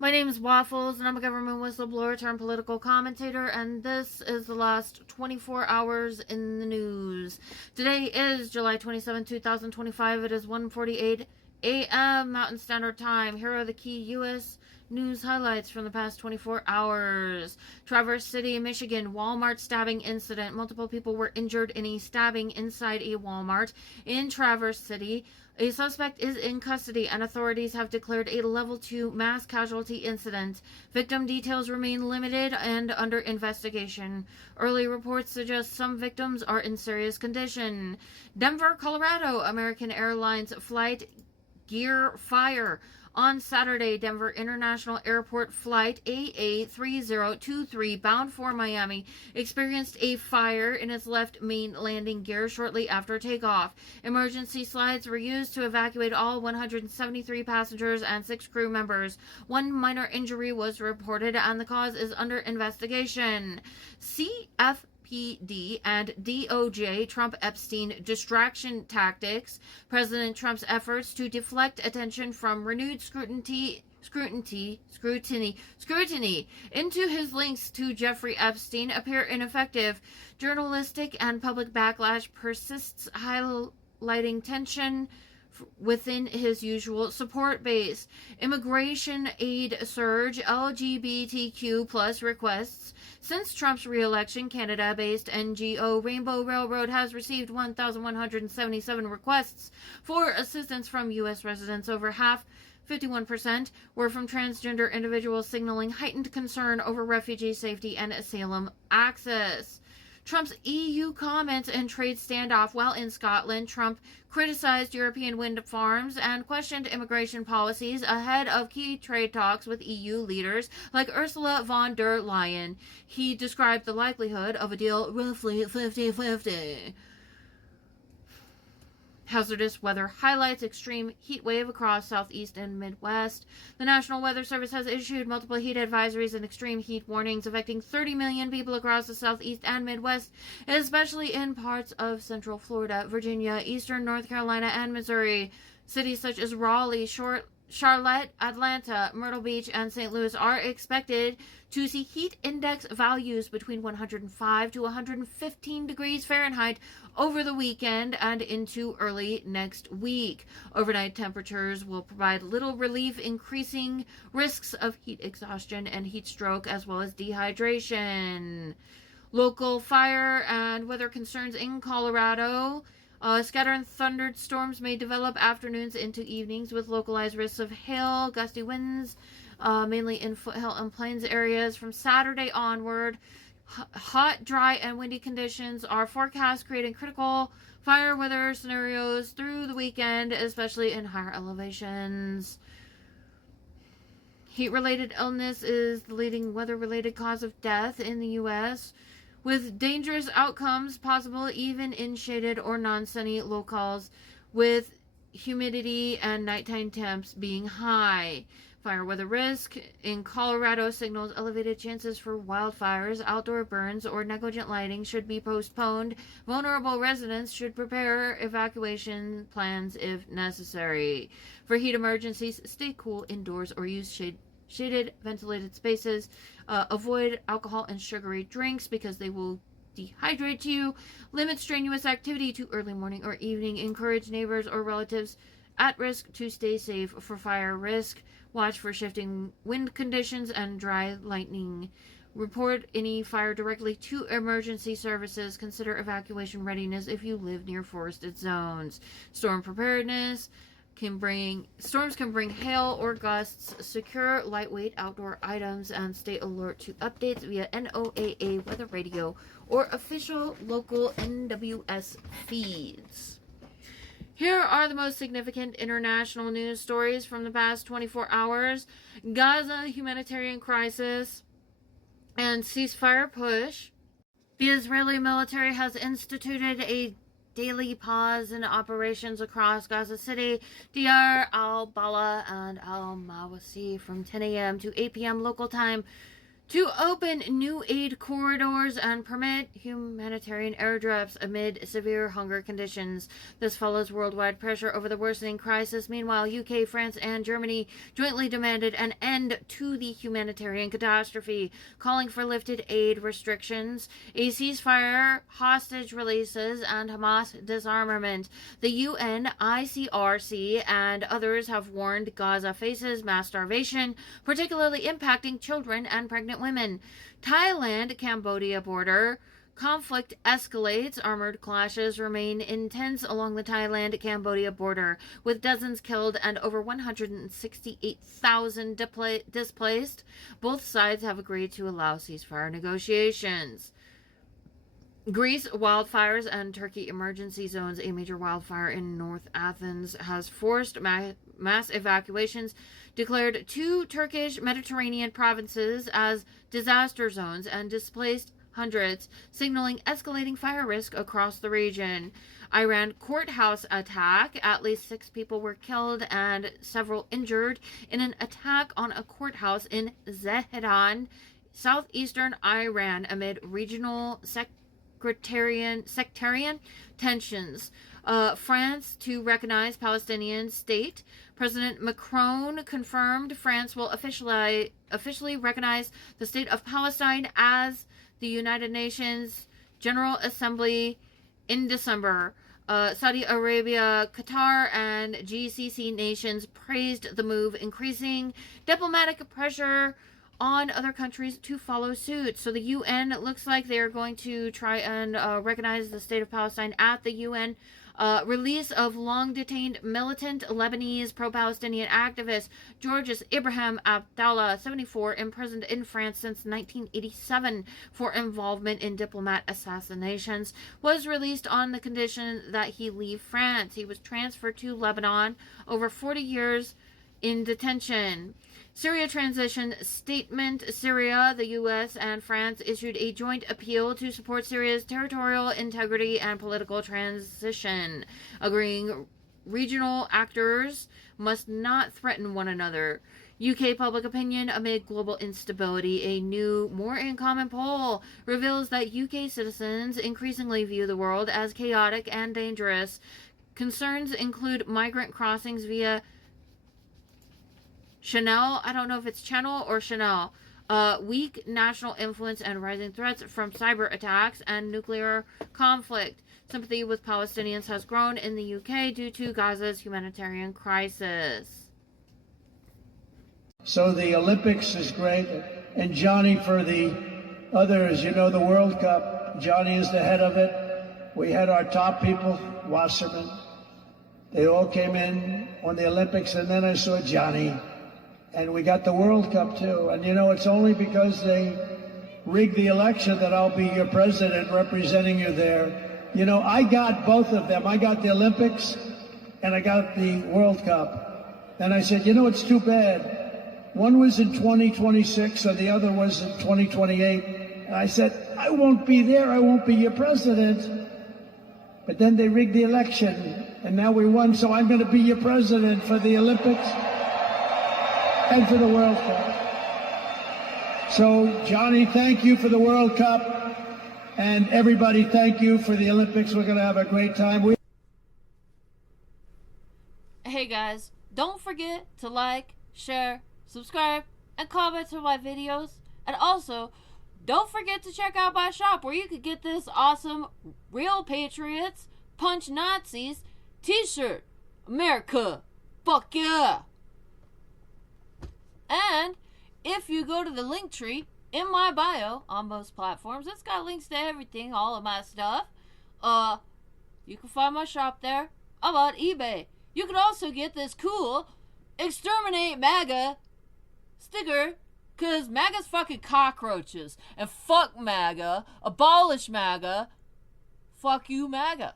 My name is Waffles, and I'm a government whistleblower turned political commentator, and this is the last 24 hours in the news. Today is July 27, 2025. It is 1:48 a.m. Mountain Standard Time. Here are the key U.S. news highlights from the past 24 hours. Traverse City, Michigan, Walmart stabbing incident. Multiple people were injured in a stabbing inside a Walmart in Traverse City. A suspect is in custody, and authorities have declared a level 2 mass casualty incident. Victim details remain limited and under investigation. Early reports suggest some victims are in serious condition. Denver, Colorado, American Airlines flight gear fire. On Saturday, Denver International Airport flight AA3023 bound for Miami experienced a fire in its left main landing gear shortly after takeoff. Emergency slides were used to evacuate all 173 passengers and 6 crew members. One minor injury was reported, and the cause is under investigation. PD and DOJ Trump-Epstein distraction tactics. President Trump's efforts to deflect attention from renewed scrutiny into his links to Jeffrey Epstein appear ineffective. Journalistic and public backlash persists, highlighting tension within his usual support base. Immigration aid surge, LGBTQ plus requests. Since Trump's re-election, Canada-based NGO Rainbow Railroad has received 1,177 requests for assistance from U.S. residents. Over half, 51%, were from transgender individuals, signaling heightened concern over refugee safety and asylum access. Trump's EU comments and trade standoff. While in Scotland, Trump criticized European wind farms and questioned immigration policies ahead of key trade talks with EU leaders like Ursula von der Leyen. He described the likelihood of a deal roughly 50-50. Hazardous weather highlights extreme heat wave across southeast and Midwest. The National Weather Service has issued multiple heat advisories and extreme heat warnings affecting 30 million people across the southeast and Midwest, especially in parts of central Florida, Virginia, eastern North Carolina, and Missouri. Cities such as Raleigh, Charlotte, Atlanta, Myrtle Beach, and St. Louis are expected to see heat index values between 105 to 115 degrees Fahrenheit over the weekend and into early next week. Overnight temperatures will provide little relief, increasing risks of heat exhaustion and heat stroke, as well as dehydration. Local fire and weather concerns in Colorado. Scattered thunderstorms may develop afternoons into evenings with localized risks of hail, gusty winds, mainly in foothill and plains areas. From Saturday onward, hot, dry, and windy conditions are forecast, creating critical fire weather scenarios through the weekend, especially in higher elevations. Heat-related illness is the leading weather-related cause of death in the U.S., with dangerous outcomes possible even in shaded or non-sunny locales, with humidity and nighttime temps being high. Fire weather risk in Colorado signals elevated chances for wildfires. Outdoor burns or negligent lighting should be postponed. Vulnerable residents should prepare evacuation plans if necessary. For heat emergencies, stay cool indoors or use shaded, ventilated spaces. Avoid alcohol and sugary drinks because they will dehydrate you. Limit strenuous activity to early morning or evening. Encourage neighbors or relatives at risk to stay safe for fire risk. Watch for shifting wind conditions and dry lightning. Report any fire directly to emergency services. Consider evacuation readiness if you live near forested zones. Storm preparedness. Storms can bring hail or gusts. Secure lightweight outdoor items and stay alert to updates via NOAA weather radio or official local NWS feeds. Here are the most significant international news stories from the past 24 hours. Gaza humanitarian crisis and ceasefire push. The Israeli military has instituted a daily pause in operations across Gaza City, Deir al-Balah, and al-Mawasi from 10 a.m. to 8 p.m. local time to open new aid corridors and permit humanitarian airdrops amid severe hunger conditions. This follows worldwide pressure over the worsening crisis. Meanwhile, UK, France, and Germany jointly demanded an end to the humanitarian catastrophe, calling for lifted aid restrictions, a ceasefire, hostage releases, and Hamas disarmament. The UN, ICRC, and others have warned Gaza faces mass starvation, particularly impacting children and pregnant women. Thailand-Cambodia border conflict escalates. Armored clashes remain intense along the Thailand-Cambodia border, with dozens killed and over 168,000 displaced. Both sides have agreed to allow ceasefire negotiations. Greece wildfires and Turkey emergency zones. A major wildfire in North Athens has forced mass evacuations, declared 2 Turkish Mediterranean provinces as disaster zones, and displaced hundreds, signaling escalating fire risk across the region. Iran courthouse attack. At least 6 people were killed and several injured in an attack on a courthouse in Zeheran, southeastern Iran, amid regional sectarian tensions. France to recognize Palestinian state. President Macron confirmed France will officially recognize the state of Palestine as the United Nations General Assembly in December. Saudi Arabia, Qatar, and GCC nations praised the move, increasing diplomatic pressure on other countries to follow suit. So the UN, it looks like they're going to try and recognize the state of Palestine at the UN. Release of long-detained militant Lebanese pro-Palestinian activist Georges Ibrahim Abdallah, 74, imprisoned in France since 1987 for involvement in diplomat assassinations, was released on the condition that he leave France. He was transferred to Lebanon over 40 years in detention. Syria transition statement. Syria, the U.S., and France issued a joint appeal to support Syria's territorial integrity and political transition, agreeing regional actors must not threaten one another. UK public opinion amid global instability. A new, more in common poll reveals that UK citizens increasingly view the world as chaotic and dangerous. Concerns include migrant crossings via Chanel, I don't know if it's Channel or Chanel, weak national influence and rising threats from cyber attacks and nuclear conflict. Sympathy with Palestinians has grown in the UK due to Gaza's humanitarian crisis. So the Olympics is great, and Johnny for the others, you know, the World Cup, Johnny is the head of it. We had our top people, Wasserman, they all came in on the Olympics, and then I saw Johnny. And we got the World Cup too. And you know, it's only because they rigged the election that I'll be your president representing you there. You know, I got both of them. I got the Olympics and I got the World Cup. And I said, you know, it's too bad. One was in 2026 and the other was in 2028. And I said, I won't be there. I won't be your president. But then they rigged the election and now we won. So I'm going to be your president for the Olympics and for the World Cup. So, Johnny, thank you for the World Cup. And everybody, thank you for the Olympics. We're going to have a great time. Hey, guys, don't forget to like, share, subscribe, and comment to my videos. And also, don't forget to check out my shop where you could get this awesome Real Patriots Punch Nazis t-shirt. America, fuck yeah! And if you go to the link tree in my bio on most platforms, it's got links to everything, all of my stuff. You can find my shop there. I'm on eBay. You can also get this cool Exterminate MAGA sticker, because MAGA's fucking cockroaches. And fuck MAGA, abolish MAGA, fuck you MAGA.